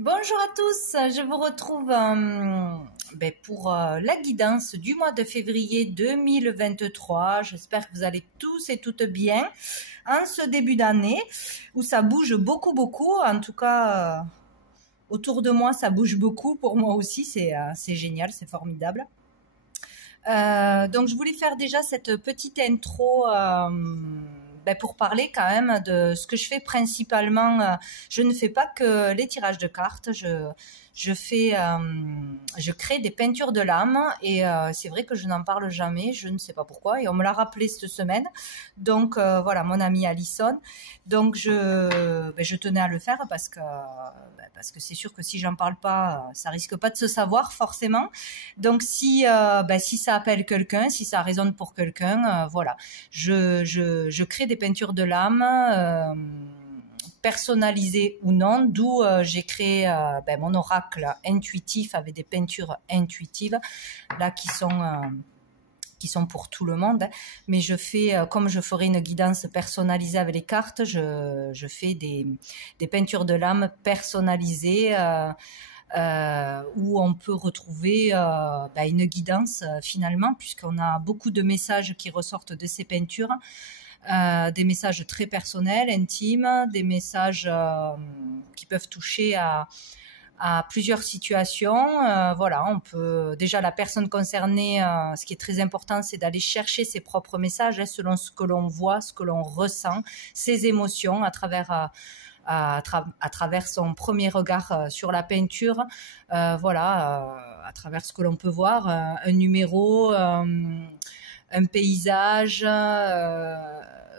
Bonjour à tous, je vous retrouve pour la guidance du mois de février 2023. J'espère que vous allez tous et toutes bien en ce début d'année où ça bouge beaucoup. En tout cas, autour de moi, ça bouge beaucoup. Pour moi aussi, c'est génial, c'est formidable. Donc, je voulais faire déjà cette petite intro pour parler quand même de ce que je fais principalement. Je ne fais pas que les tirages de cartes. Je crée des peintures de l'âme et c'est vrai que je n'en parle jamais. Je ne sais pas pourquoi et on me l'a rappelé cette semaine. Donc voilà, mon amie Alison. Donc je tenais à le faire parce que c'est sûr que si j'en parle pas, ça risque pas de se savoir forcément. Donc si ça appelle quelqu'un, si ça résonne pour quelqu'un, voilà, je crée des peintures de l'âme. Personnalisées ou non, d'où j'ai créé mon oracle intuitif avec des peintures intuitives là qui sont pour tout le monde, mais je fais comme je ferais une guidance personnalisée avec les cartes, je fais des peintures de l'âme personnalisées où on peut retrouver une guidance finalement, puisqu'on a beaucoup de messages qui ressortent de ces peintures. Des messages très personnels, intimes, des messages qui peuvent toucher à plusieurs situations. Voilà, on peut déjà la personne concernée, ce qui est très important, c'est d'aller chercher ses propres messages selon ce que l'on voit, ce que l'on ressent, ses émotions à travers son premier regard sur la peinture, à travers ce que l'on peut voir, un numéro, un paysage,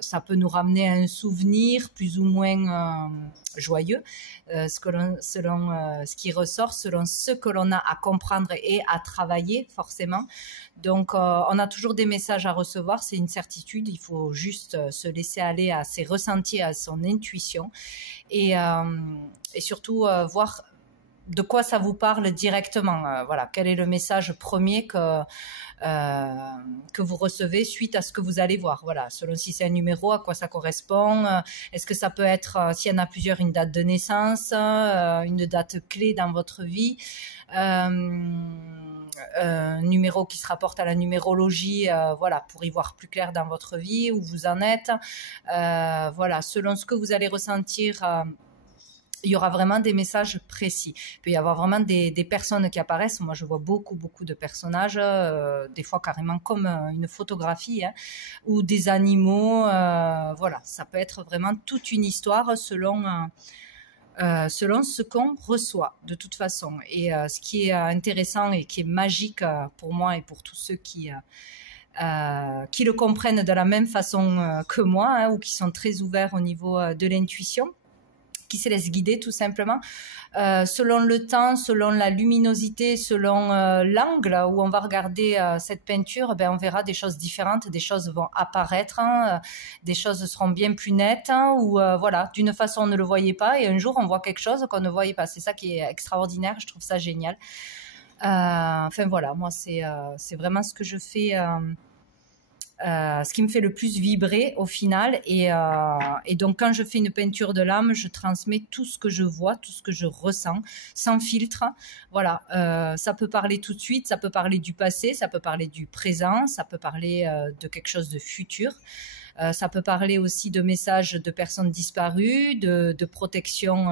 ça peut nous ramener à un souvenir plus ou moins joyeux, selon ce qui ressort, selon ce que l'on a à comprendre et à travailler forcément. Donc on a toujours des messages à recevoir, c'est une certitude, il faut juste se laisser aller à ses ressentis, à son intuition et surtout voir de quoi ça vous parle directement. Voilà, quel est le message premier que vous recevez suite à ce que vous allez voir. Voilà, selon si c'est un numéro, à quoi ça correspond. Est-ce que ça peut être, s'il y en a plusieurs, une date de naissance, une date clé dans votre vie, un numéro qui se rapporte à la numérologie, pour y voir plus clair dans votre vie, où vous en êtes. Selon ce que vous allez ressentir, il y aura vraiment des messages précis. Il peut y avoir vraiment des personnes qui apparaissent. Moi, je vois beaucoup de personnages, des fois carrément comme une photographie, ou des animaux. Ça peut être vraiment toute une histoire selon ce qu'on reçoit de toute façon. Et ce qui est intéressant et qui est magique pour moi et pour tous ceux qui le comprennent de la même façon que moi, ou qui sont très ouverts au niveau de l'intuition, qui se laisse guider tout simplement, selon le temps, selon la luminosité, selon l'angle où on va regarder cette peinture, on verra des choses différentes, des choses vont apparaître, des choses seront bien plus nettes, ou d'une façon on ne le voyait pas et un jour on voit quelque chose qu'on ne voyait pas. C'est ça qui est extraordinaire, je trouve ça génial. Moi c'est vraiment ce que je fais, ce qui me fait le plus vibrer au final, et donc quand je fais une peinture de l'âme, je transmets tout ce que je vois, tout ce que je ressens, sans filtre. Ça peut parler tout de suite, ça peut parler du passé, ça peut parler du présent, ça peut parler de quelque chose de futur. Ça peut parler aussi de messages de personnes disparues, de protection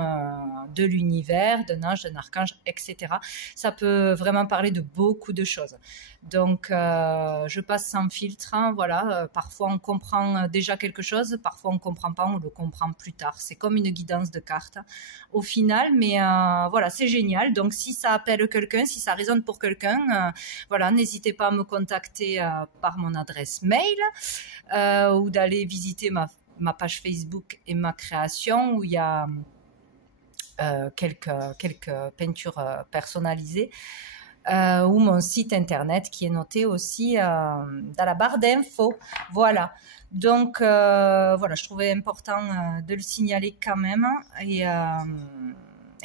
de l'univers, d'un ange, d'un archange, etc. Ça peut vraiment parler de beaucoup de choses. Donc, je passe sans filtre. Parfois, on comprend déjà quelque chose, parfois, on ne comprend pas, on le comprend plus tard. C'est comme une guidance de cartes au final, mais c'est génial. Donc, si ça appelle quelqu'un, si ça résonne pour quelqu'un, n'hésitez pas à me contacter par mon adresse mail ou d'aller visiter ma page Facebook et ma création, où il y a quelques peintures personnalisées, ou mon site internet qui est noté aussi dans la barre d'infos. Voilà. Donc je trouvais important de le signaler quand même,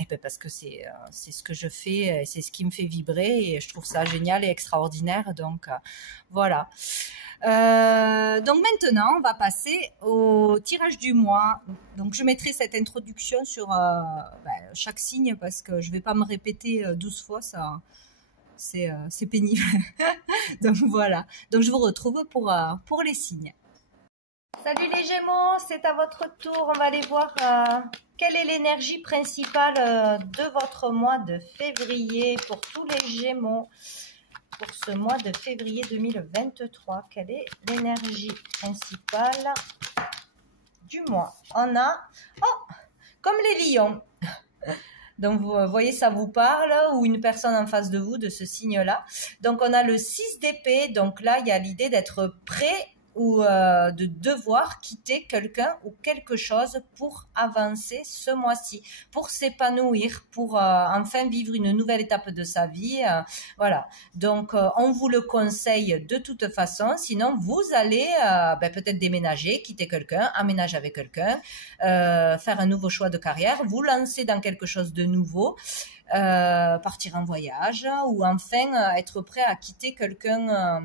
Et ben parce que c'est ce que je fais, c'est ce qui me fait vibrer et je trouve ça génial et extraordinaire. Donc voilà. Donc maintenant, on va passer au tirage du mois. Donc je mettrai cette introduction sur chaque signe parce que je vais pas me répéter 12 fois, ça c'est pénible. Donc voilà. Donc je vous retrouve pour les signes. Salut les Gémeaux, c'est à votre tour. On va aller voir quelle est l'énergie principale de votre mois de février pour tous les Gémeaux. Pour ce mois de février 2023, quelle est l'énergie principale du mois? On a, comme les lions. Donc, vous voyez, ça vous parle, ou une personne en face de vous de ce signe-là. Donc, on a le 6 d'épée. Donc là, il y a l'idée d'être prêt ou de devoir quitter quelqu'un ou quelque chose pour avancer ce mois-ci, pour s'épanouir, pour enfin vivre une nouvelle étape de sa vie. Voilà. Donc, on vous le conseille de toute façon. Sinon, vous allez peut-être déménager, quitter quelqu'un, aménager avec quelqu'un, faire un nouveau choix de carrière, vous lancer dans quelque chose de nouveau, partir en voyage ou enfin être prêt à quitter quelqu'un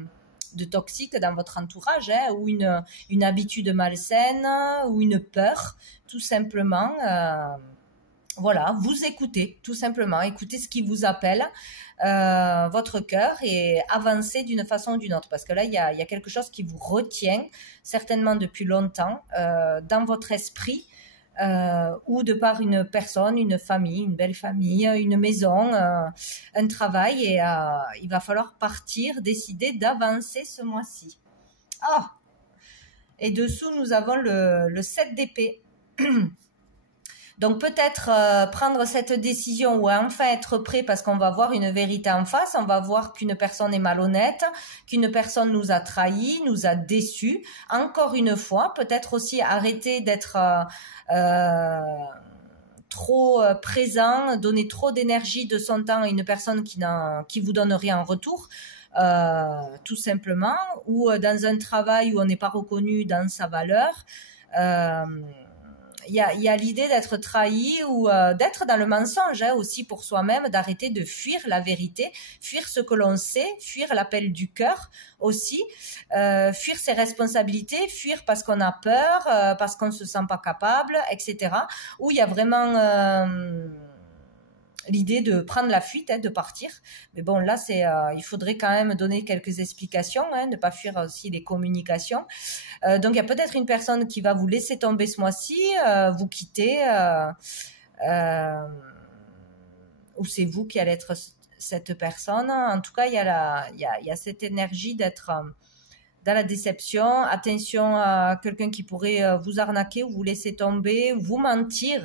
de toxique dans votre entourage, ou une habitude malsaine ou une peur, tout simplement. Voilà, vous écoutez, tout simplement, écoutez ce qui vous appelle, votre cœur, et avancez d'une façon ou d'une autre, parce que là, il y a quelque chose qui vous retient, certainement depuis longtemps, dans votre esprit, ou de par une personne, une famille, une belle famille, une maison, un travail, et il va falloir partir, décider d'avancer ce mois-ci. Et dessous, nous avons le 7 d'épée. Donc peut-être prendre cette décision ou enfin être prêt parce qu'on va voir une vérité en face, on va voir qu'une personne est malhonnête, qu'une personne nous a trahis, nous a déçus. Encore une fois, peut-être aussi arrêter d'être trop présent, donner trop d'énergie de son temps à une personne qui vous donne rien en retour. Tout simplement, ou dans un travail où on n'est pas reconnu dans sa valeur. Il y a l'idée d'être trahi ou d'être dans le mensonge aussi pour soi-même, d'arrêter de fuir la vérité, fuir ce que l'on sait, fuir l'appel du cœur aussi, fuir ses responsabilités, fuir parce qu'on a peur, parce qu'on ne se sent pas capable, etc. Où il y a vraiment l'idée de prendre la fuite, de partir. Mais bon, là, il faudrait quand même donner quelques explications, ne pas fuir aussi les communications. Donc, il y a peut-être une personne qui va vous laisser tomber ce mois-ci, vous quitter, ou c'est vous qui allez être cette personne. En tout cas, il y a cette énergie d'être dans la déception. Attention à quelqu'un qui pourrait vous arnaquer ou vous laisser tomber ou vous mentir.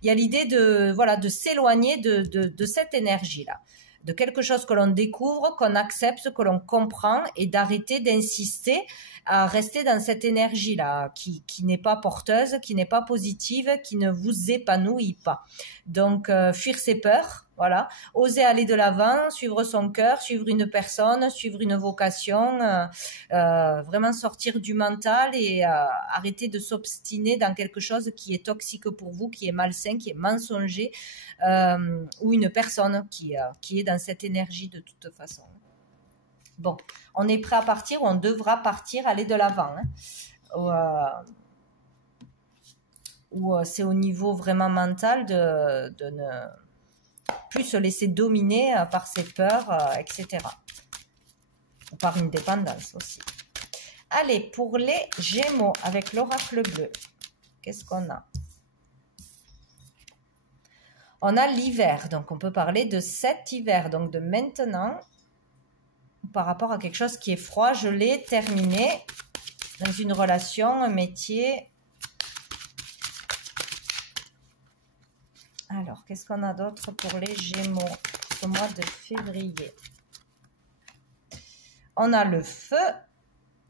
Il y a l'idée de s'éloigner de cette énergie-là, de quelque chose que l'on découvre, qu'on accepte, que l'on comprend, et d'arrêter d'insister à rester dans cette énergie-là qui n'est pas porteuse, qui n'est pas positive, qui ne vous épanouit pas. Donc, fuir ses peurs, voilà, oser aller de l'avant, suivre son cœur, suivre une personne, suivre une vocation, vraiment sortir du mental et arrêter de s'obstiner dans quelque chose qui est toxique pour vous, qui est malsain, qui est mensonger, ou une personne qui est dans cette énergie de toute façon. Bon, on est prêt à partir, ou on devra partir, aller de l'avant. Ou c'est au niveau vraiment mental de ne plus se laisser dominer par ses peurs, etc. Ou par une dépendance aussi. Allez, pour les Gémeaux, avec l'oracle bleu, qu'est-ce qu'on a? On a l'hiver, donc on peut parler de cet hiver, donc de maintenant, par rapport à quelque chose qui est froid, je l'ai terminé dans une relation, un métier. Alors, qu'est-ce qu'on a d'autre pour les Gémeaux ce mois de février? On a le feu,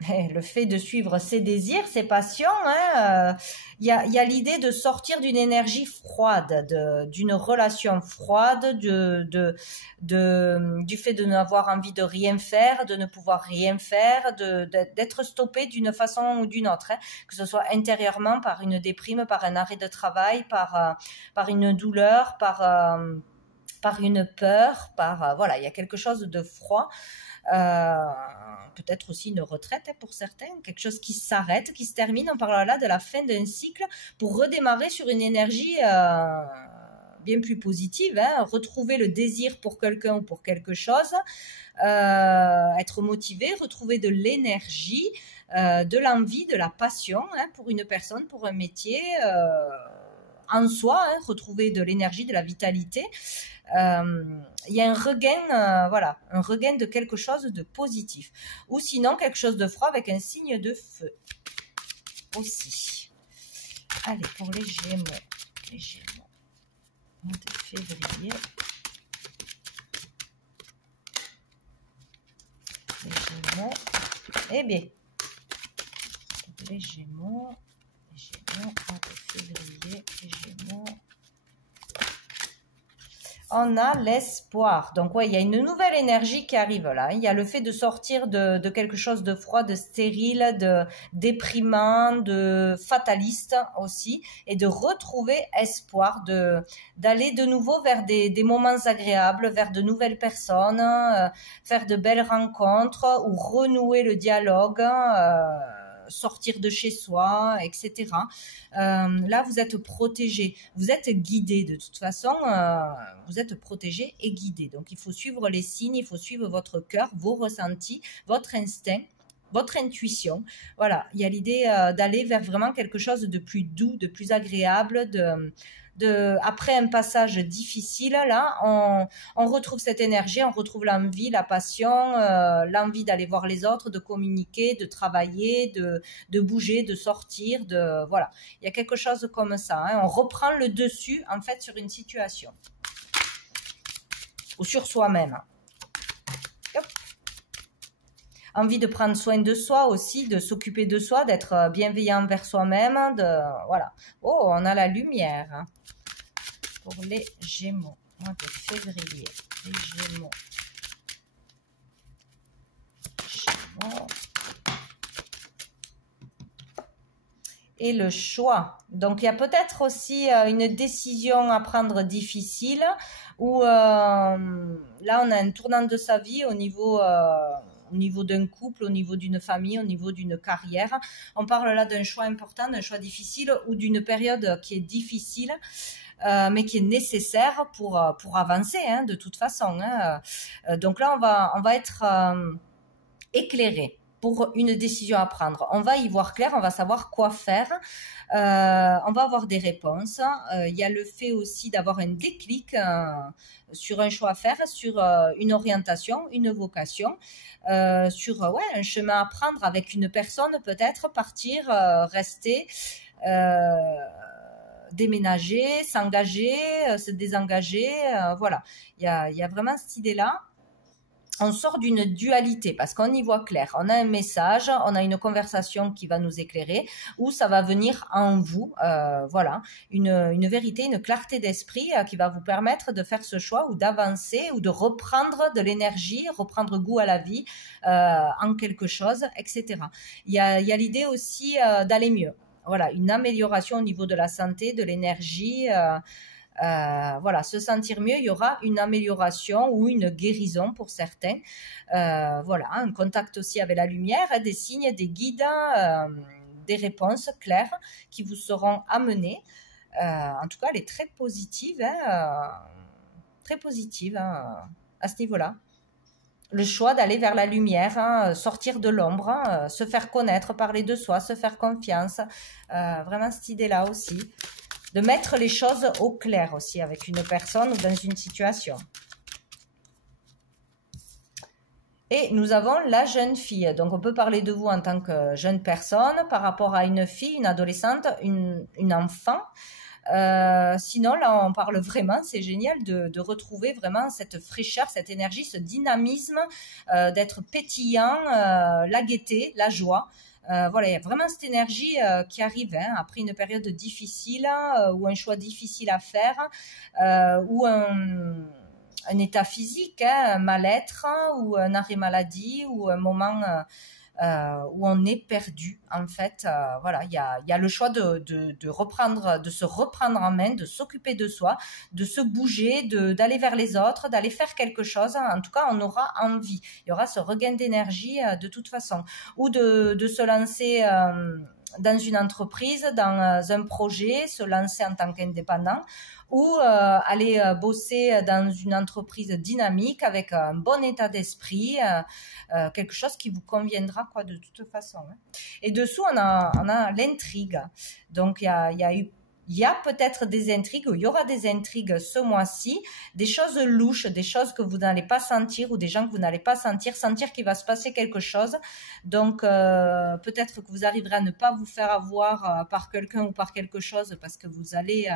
le fait de suivre ses désirs, ses passions, hein, y a l'idée de sortir d'une énergie froide, d'une relation froide, du fait de n'avoir envie de rien faire, de ne pouvoir rien faire, d'être stoppé d'une façon ou d'une autre, hein, que ce soit intérieurement par une déprime, par un arrêt de travail, par une douleur, par une peur, voilà, il y a quelque chose de froid. Peut-être aussi une retraite pour certains, quelque chose qui s'arrête, qui se termine. On parle là de la fin d'un cycle pour redémarrer sur une énergie bien plus positive, hein, retrouver le désir pour quelqu'un ou pour quelque chose, être motivé, retrouver de l'énergie, de l'envie, de la passion, hein, pour une personne, pour un métier, en soi, hein, retrouver de l'énergie, de la vitalité. Il y a un regain, voilà, un regain de quelque chose de positif. Ou sinon, quelque chose de froid avec un signe de feu aussi. Allez, pour les Gémeaux. Les Gémeaux. Mois de février. Les Gémeaux. Eh bien, pour les Gémeaux, mois de février, les Gémeaux. On a l'espoir. Donc, ouais, il y a une nouvelle énergie qui arrive là. Il y a le fait de sortir de quelque chose de froid, de stérile, de déprimant, de fataliste aussi, et de retrouver espoir, d'aller de nouveau vers des moments agréables, vers de nouvelles personnes, faire de belles rencontres ou renouer le dialogue. Sortir de chez soi, etc. Là, vous êtes protégé, vous êtes guidé de toute façon, vous êtes protégé et guidé. Donc, il faut suivre les signes, il faut suivre votre cœur, vos ressentis, votre instinct, votre intuition. Voilà, il y a l'idée d'aller vers vraiment quelque chose de plus doux, de plus agréable, après un passage difficile, là, on retrouve cette énergie, on retrouve l'envie, la passion, l'envie d'aller voir les autres, de communiquer, de travailler, de bouger, de sortir, voilà. Il y a quelque chose comme ça, hein. On reprend le dessus, en fait, sur une situation. Ou sur soi-même. Hop. Envie de prendre soin de soi aussi, de s'occuper de soi, d'être bienveillant envers soi-même, voilà. Oh, on a la lumière, hein. Pour les Gémeaux, mois de février, les Gémeaux. Et le choix. Donc, il y a peut-être aussi une décision à prendre difficile où là, on a un tournant de sa vie au niveau d'un couple, au niveau d'une famille, au niveau d'une carrière. On parle là d'un choix important, d'un choix difficile ou d'une période qui est difficile. Mais qui est nécessaire pour avancer, hein, de toute façon, hein. Donc là, on va être éclairé pour une décision à prendre. On va y voir clair, on va savoir quoi faire. On va avoir des réponses. Il y a le fait aussi d'avoir un déclic sur un choix à faire, sur une orientation, une vocation, sur un chemin à prendre avec une personne, peut-être partir, rester, déménager, s'engager, se désengager, voilà. Il y a vraiment cette idée-là. On sort d'une dualité parce qu'on y voit clair. On a un message, on a une conversation qui va nous éclairer ou ça va venir en vous, voilà, une vérité, une clarté d'esprit qui va vous permettre de faire ce choix ou d'avancer ou de reprendre de l'énergie, reprendre goût à la vie en quelque chose, etc. Il y a l'idée aussi d'aller mieux. Voilà, une amélioration au niveau de la santé, de l'énergie, voilà, se sentir mieux, il y aura une amélioration ou une guérison pour certains. Voilà, un contact aussi avec la lumière, des signes, des guides, des réponses claires qui vous seront amenées. En tout cas, elle est très positive, hein, à ce niveau-là. Le choix d'aller vers la lumière, hein, sortir de l'ombre, hein, se faire connaître, parler de soi, se faire confiance. Vraiment cette idée-là aussi. De mettre les choses au clair aussi avec une personne ou dans une situation. Et nous avons la jeune fille. Donc, on peut parler de vous en tant que jeune personne par rapport à une fille, une adolescente, une enfant. Sinon, là, on parle vraiment, c'est génial de retrouver vraiment cette fraîcheur, cette énergie, ce dynamisme, d'être pétillant, la gaieté, la joie. Voilà, il y a vraiment cette énergie qui arrive après une période difficile ou un choix difficile à faire ou un état physique, un mal-être ou un arrêt maladie ou un moment où on est perdu en fait. Voilà, il y a le choix de reprendre, de se reprendre en main, de s'occuper de soi, de se bouger, d'aller vers les autres, d'aller faire quelque chose. En tout cas, on aura envie. Il y aura ce regain d'énergie de toute façon, ou de se lancer dans une entreprise, dans un projet, se lancer en tant qu'indépendant, ou aller bosser dans une entreprise dynamique avec un bon état d'esprit, quelque chose qui vous conviendra quoi de toute façon. Et dessous, on a l'intrigue. Donc il y a peut-être des intrigues, ou il y aura des intrigues ce mois-ci, des choses louches, des choses que vous n'allez pas sentir, ou des gens que vous n'allez pas sentir qu'il va se passer quelque chose. Donc peut-être que vous arriverez à ne pas vous faire avoir par quelqu'un ou par quelque chose, parce que vous allez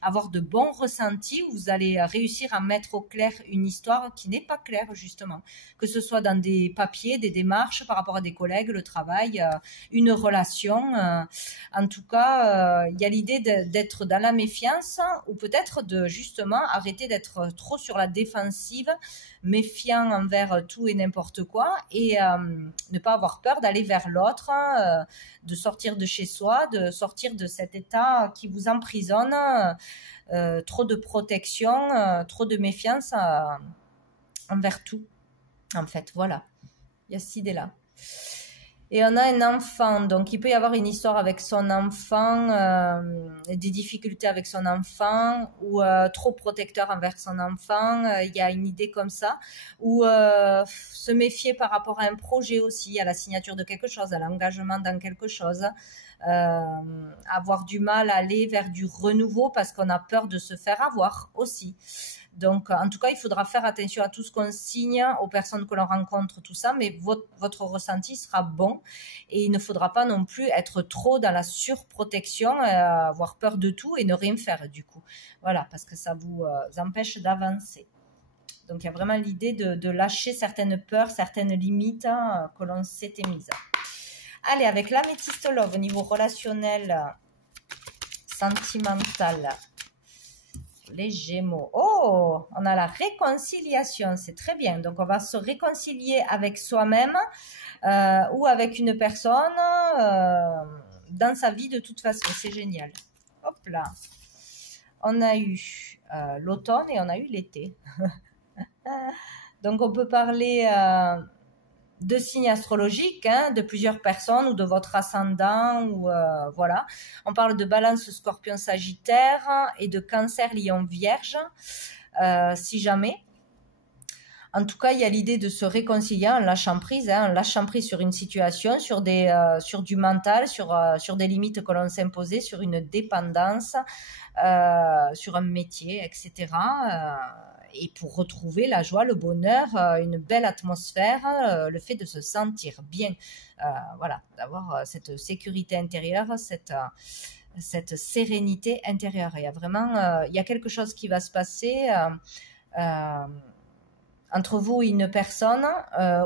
avoir de bons ressentis, ou vous allez réussir à mettre au clair une histoire qui n'est pas claire justement, que ce soit dans des papiers, des démarches par rapport à des collègues, le travail, une relation. En tout cas, il y a l'idée d'être dans la méfiance, ou peut-être de justement arrêter d'être trop sur la défensive, méfiant envers tout et n'importe quoi, et ne pas avoir peur d'aller vers l'autre, de sortir de chez soi, de sortir de cet état qui vous emprisonne, trop de protection, trop de méfiance envers tout, en fait. Voilà, il y a cette idée-là. Et on a un enfant, donc il peut y avoir une histoire avec son enfant, des difficultés avec son enfant, ou trop protecteur envers son enfant, il y a une idée comme ça, ou se méfier par rapport à un projet aussi, à la signature de quelque chose, à l'engagement dans quelque chose, avoir du mal à aller vers du renouveau parce qu'on a peur de se faire avoir aussi. Donc, en tout cas, il faudra faire attention à tout ce qu'on signe, aux personnes que l'on rencontre, tout ça, mais votre ressenti sera bon, et il ne faudra pas non plus être trop dans la surprotection, avoir peur de tout et ne rien faire du coup. Voilà, parce que ça vous empêche d'avancer. Donc, il y a vraiment l'idée de lâcher certaines peurs, certaines limites que l'on s'était mises. Allez, avec l'améthyste love au niveau relationnel, sentimental, les Gémeaux. Oh, on a la réconciliation, c'est très bien. Donc, on va se réconcilier avec soi-même ou avec une personne dans sa vie de toute façon. C'est génial. Hop là. On a eu l'automne et on a eu l'été. Donc, on peut parler de signes astrologiques, de plusieurs personnes, ou de votre ascendant, ou voilà. On parle de Balance, Scorpion, Sagittaire, et de Cancer, Lion, Vierge, si jamais. En tout cas, il y a l'idée de se réconcilier en lâchant prise, sur une situation, sur du mental, sur des limites que l'on s'imposait, sur une dépendance, sur un métier, etc. Et pour retrouver la joie, le bonheur, une belle atmosphère, le fait de se sentir bien, voilà, d'avoir cette sécurité intérieure, cette sérénité intérieure. Il y a vraiment, il y a quelque chose qui va se passer entre vous et une personne,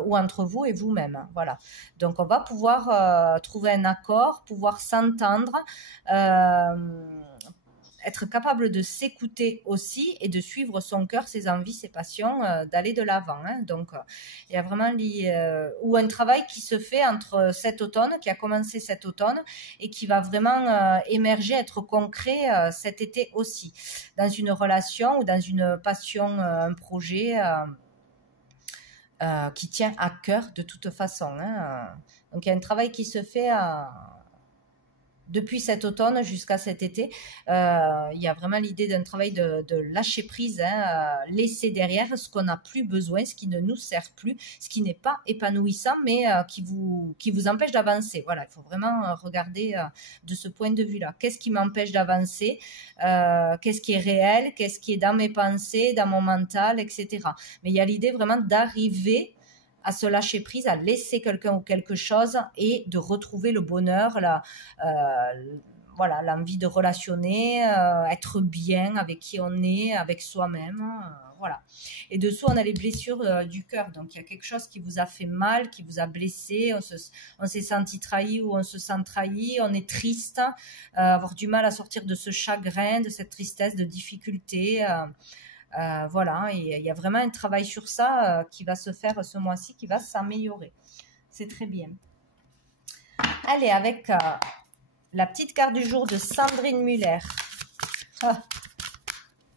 ou entre vous et vous-même. Voilà. Donc, on va pouvoir trouver un accord, pouvoir s'entendre, être capable de s'écouter aussi, et de suivre son cœur, ses envies, ses passions, d'aller de l'avant. Donc, il y a vraiment ou un travail qui se fait entre cet automne, qui a commencé cet automne, et qui va vraiment émerger, être concret cet été aussi, dans une relation ou dans une passion, un projet qui tient à cœur de toute façon. Donc, il y a un travail qui se fait depuis cet automne jusqu'à cet été. Il y a vraiment l'idée d'un travail de lâcher prise, laisser derrière ce qu'on n'a plus besoin, ce qui ne nous sert plus, ce qui n'est pas épanouissant, mais qui vous empêche d'avancer. Voilà, il faut vraiment regarder de ce point de vue-là. Qu'est-ce qui m'empêche d'avancer? Qu'est-ce qui est réel? Qu'est-ce qui est dans mes pensées, dans mon mental, etc. Mais il y a l'idée vraiment d'arriver à se lâcher prise, à laisser quelqu'un ou quelque chose, et de retrouver le bonheur, voilà, l'envie de relationner, être bien avec qui on est, avec soi-même, voilà. Et dessous, on a les blessures du cœur. Donc, il y a quelque chose qui vous a fait mal, qui vous a blessé. On s'est senti trahi ou on se sent trahi. On est triste, avoir du mal à sortir de ce chagrin, de cette tristesse, de difficulté. Voilà, et il y a vraiment un travail sur ça qui va se faire ce mois-ci, qui va s'améliorer. C'est très bien. Allez, avec la petite carte du jour de Sandrine Muller. Ah,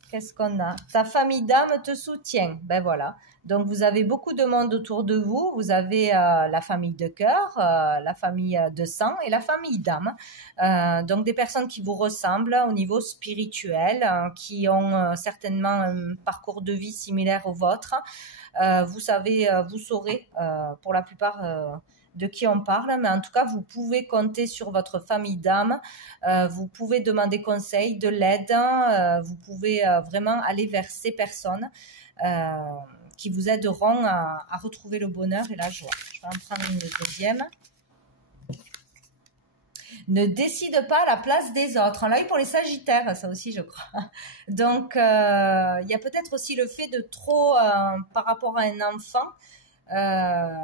qu'est-ce qu'on a? Ta famille d'âme te soutient. Ben voilà. Donc, vous avez beaucoup de monde autour de vous. Vous avez la famille de cœur, la famille de sang et la famille d'âme. Donc, des personnes qui vous ressemblent au niveau spirituel, qui ont certainement un parcours de vie similaire au vôtre. Vous saurez pour la plupart de qui on parle, mais en tout cas, vous pouvez compter sur votre famille d'âme, vous pouvez demander conseil, de l'aide, vous pouvez vraiment aller vers ces personnes qui vous aideront à retrouver le bonheur et la joie. Je vais en prendre une deuxième. Ne décide pas à la place des autres. On l'a eu pour les Sagittaires, ça aussi, je crois. Donc, il y a peut-être aussi le fait de trop, par rapport à un enfant,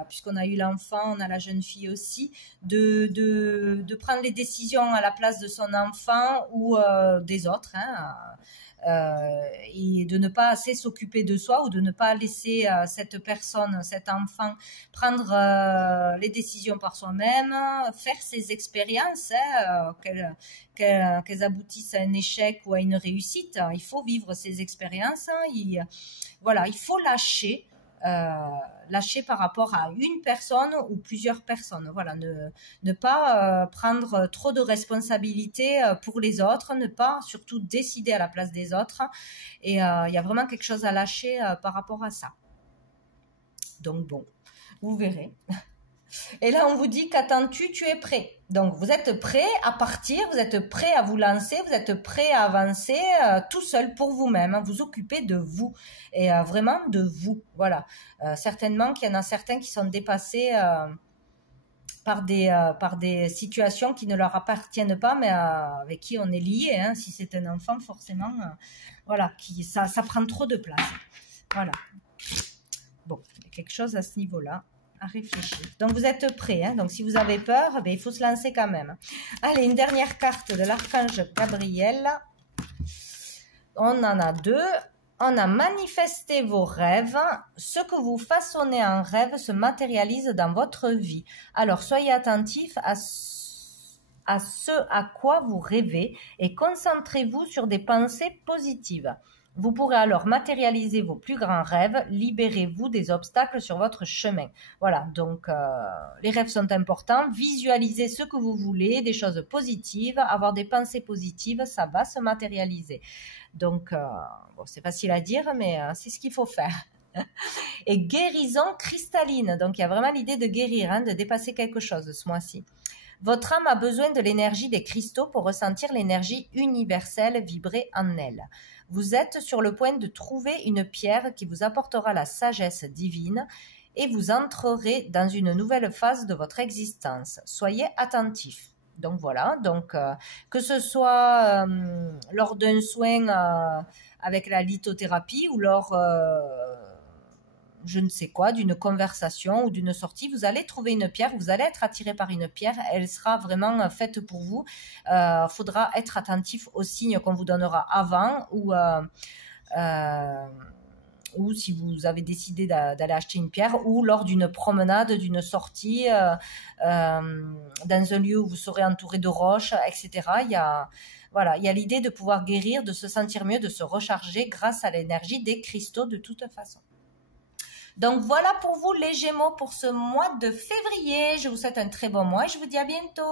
puisqu'on a eu l'enfant, on a la jeune fille aussi, de prendre les décisions à la place de son enfant ou des autres, et de ne pas assez s'occuper de soi ou de ne pas laisser cette personne, cet enfant prendre les décisions par soi-même, faire ses expériences, qu'elles aboutissent à un échec ou à une réussite. Il faut vivre ces expériences, voilà, il faut lâcher par rapport à une personne ou plusieurs personnes. Voilà, ne pas prendre trop de responsabilités pour les autres, ne pas surtout décider à la place des autres. Et il y a vraiment quelque chose à lâcher par rapport à ça. Donc bon, vous verrez. Et là, on vous dit, qu'attends-tu? Tu es prêt. Donc, vous êtes prêt à partir, vous êtes prêt à vous lancer, vous êtes prêt à avancer tout seul pour vous-même, vous occupez de vous et vraiment de vous. Voilà. Certainement qu'il y en a certains qui sont dépassés par des situations qui ne leur appartiennent pas, mais avec qui on est lié. Hein. Si c'est un enfant, forcément, voilà, ça prend trop de place. Voilà. Bon, il y a quelque chose à ce niveau-là à réfléchir. Donc, vous êtes prêts. Hein. Donc, si vous avez peur, ben, il faut se lancer quand même. Allez, une dernière carte de l'archange Gabriel. On en a deux. On a manifesté vos rêves. Ce que vous façonnez en rêve se matérialise dans votre vie. Alors, soyez attentifs à ce à quoi vous rêvez et concentrez-vous sur des pensées positives. Vous pourrez alors matérialiser vos plus grands rêves, libérez-vous des obstacles sur votre chemin. Voilà, donc les rêves sont importants, visualisez ce que vous voulez, des choses positives, avoir des pensées positives, ça va se matérialiser. Donc, bon, c'est facile à dire, mais c'est ce qu'il faut faire. Et guérison cristalline, donc il y a vraiment l'idée de guérir, hein, de dépasser quelque chose ce mois-ci. Votre âme a besoin de l'énergie des cristaux pour ressentir l'énergie universelle vibrer en elle. Vous êtes sur le point de trouver une pierre qui vous apportera la sagesse divine et vous entrerez dans une nouvelle phase de votre existence. Soyez attentifs. Donc voilà, donc que ce soit lors d'un soin avec la lithothérapie ou lors je ne sais quoi, d'une conversation ou d'une sortie, vous allez trouver une pierre, vous allez être attiré par une pierre, elle sera vraiment faite pour vous. Faudra être attentif aux signes qu'on vous donnera avant ou si vous avez décidé d'aller acheter une pierre ou lors d'une promenade, d'une sortie, dans un lieu où vous serez entouré de roches, etc. Il y a l'idée de pouvoir guérir, de se sentir mieux, de se recharger grâce à l'énergie des cristaux de toute façon. Donc voilà pour vous les Gémeaux pour ce mois de février. Je vous souhaite un très bon mois et je vous dis à bientôt.